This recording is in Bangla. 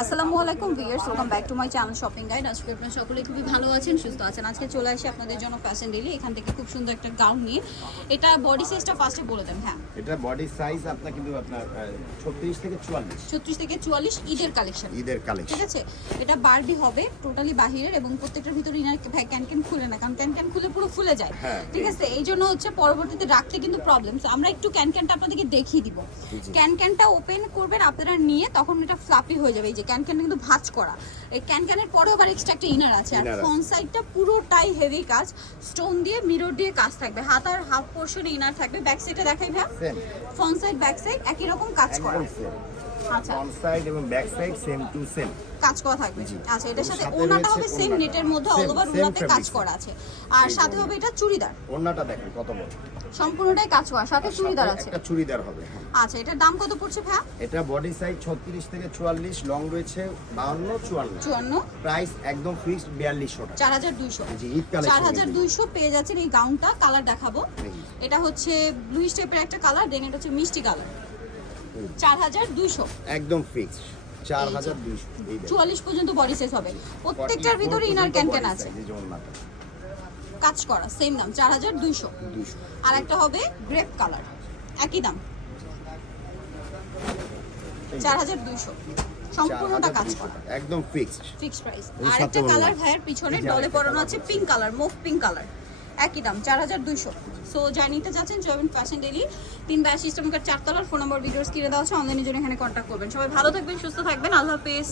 আসসালামু আলাইকুম viewers welcome back to my channel shopping guide আজকে আপনারা সকলে খুবই ভালো আছেন সুস্থ আছেন। আজকে চলে আসি আপনাদের জন্য ফ্যাশন ডেলি এখান থেকে খুব সুন্দর একটা গাউন নিয়ে। এটা বডি সাইজটা ফার্স্টে বলে দেন হ্যাঁ। এটা বডি সাইজ আপনার কিন্তু আপনার ছত্রিশ থেকে চুয়াল্লিশ। ছত্রিশ থেকে চুয়াল্লিশ ঈদের কালেকশন ঈদের কালেকশন ঠিক আছে? এটা বারবি হবে টোটালি বাহিরের এবং প্রত্যেকটার ভিতরে ইনার ক্যান ক্যান খুলে না কারণ ক্যান ক্যান খুলে পুরো ফুলে যায়। হ্যাঁ। ঠিক আছে? এই জন্য হচ্ছে পরবর্তীতে রাখতে কিন্তু প্রবলেম আমরা একটু ক্যান ক্যানটা আপনাদেরকে দেখিয়ে দিব। ক্যান ক্যানটা ওপেন করবেন আপনারা নিয়ে তখন এটা ফ্লাপি হয়ে যাবে। এই যে ক্যান ক্যানটা কিন্তু ভাঁজ করা। এই ক্যানক্যানের পরেও আবার এক্সট্রা একটা ইনার আছে। আর। ফ্রন্ট সাইডটা পুরোটাই হেভি কাজ। স্টোন দিয়ে মিরর দিয়ে কাজ থাকবে। হাত আর হাফ পোর্শনে ইনার থাকবে। ব্যাক সাইডে দেখাই ভাই ফ্রন্ট সাইড ব্যাক সাইড একই রকম কাজ করা। আচ্ছা। ফ্রন্ট সাইড এবং back side same to same কাজ করা থাকবে। আচ্ছা এটার সাথে ওনাটা হবে সেম নেটের মধ্যে অল ওভার ওনাতে কাজ করা আছে। আর সাথে হবে এটা চুড়িদার। ওড়নাটা দেখেন কত বড়। সম্পূর্ণটাই কাজ করা সাথে চুড়িদার আছে। একটা চুড়িদার হবে হ্যাঁ। আচ্ছা এটার দাম কত পড়ছে ভাইয়া? এটা বডি সাইজ ছত্রিশ থেকে চুয়াল্লিশ লং রয়েছে বাউন্ন চুয়ান্ন। চুয়ান্ন। প্রাইস একদম ফিক্সড বিয়াল্লিশশো টাকা। চার হাজার দুইশো। জি ঈদ কালেকশন চার হাজার দুইশো পেয়ে যাচ্ছেন এই গাউনটা কালার দেখাবো। এটা হচ্ছে ব্লু স্টেপের একটা কালার দেন এটা হচ্ছে মিষ্টি কালার চার হাজার দুইশো। একদম ফিক্সড চার হাজার দুইশো। চুয়াল্লিশ পর্যন্ত বডি সাইজ হবে। প্রত্যেকটার ভিতরে ইনার ক্যান ক্যান আছে। কাজ করা সেম দাম চার হাজার দুইশো। আর একটা হবে গ্রেপ কালার একই দাম। চার হাজার দুইশো। সম্পূর্ণটা কাজ করা। একদম ফিক্সড ফিক্সড প্রাইস আর একটা কালার ভাইয়ের পিছনে ডলে পরানো আছে আছে। Pink colour mauve pink colour একই দাম, চার হাজার দুইশো। সো যা নিতে যাচ্ছেন জয়েন ফ্যাশন ডেলি তিন বাইশ সিস্টেম কার্ড চারতলার ফোন নম্বর ভিডিওস কিনে দেওয়া আছে অনলাইনের জন্য এখানে কন্ট্যাক্ট করবেন। সবাই ভালো থাকবেন, সুস্থ থাকবেন, আল্লাহ হাফেজ।